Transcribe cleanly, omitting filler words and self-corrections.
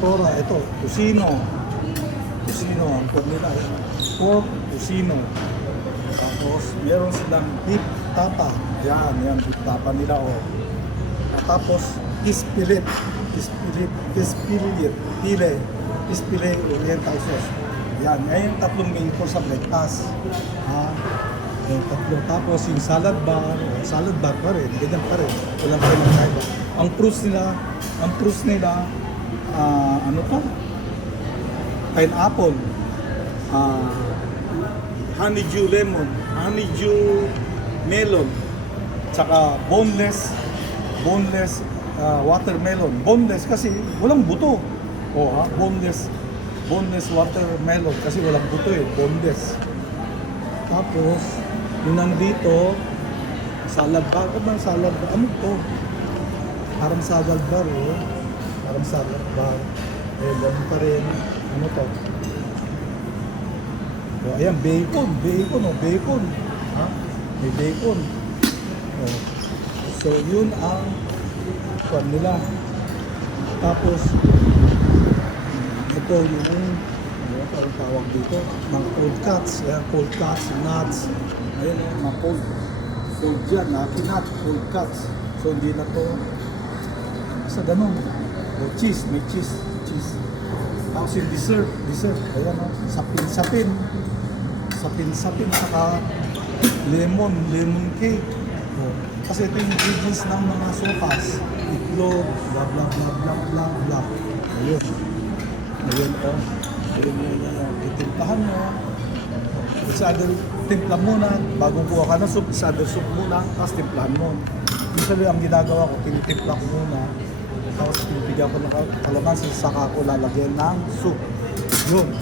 Tora, ito, tusino. Tusino, ang food nila. Pork, tusino. Tapos, meron silang beef tapa. Yan, beef tapa nila, oh. Tapos, kispilit. Kispile, oriental sauce. Yan, yung tatlong main course sa breakfast. Yung tatlo. Tapos, yung salad bar pa rin, ganyan pa rin. Walang kaiba. Ang fruits nila, ano to? Pineapple, honeydew lemon, honeydew melon, tsaka boneless watermelon. Boneless kasi walang buto. Boneless watermelon kasi walang buto boneless. Tapos, yung nandito, salad bar. Ano to? Parang salad bar, Parang salad bar. Ganun pa rin. Ano to? Ayan, bacon. Bacon. May bacon. So, yun ang kwan nila. Tapos, ito yung ang tawag dito, mga cold cuts. Ayan, cold cuts, nuts. Ayan, mga cold dyan, peanut, cold cuts. So, hindi na to sa ganun. Cheese, may cheese. Tapos yung dessert. Ayan, sapin, saka lemon cake. Kasi ito yung ingredients ng mga sopas. Itlog, blah. Ayun, titimplahan mo. Isa other, timpla muna. Bago kuha ka ng soup, isa other soup muna. Tapos timplahan mo. Usually, ang ginagawa ko, tinitimpla ko muna. Tapos pinipigyan ko ng kalamansi, saka ko lalagyan ng soup. Yun.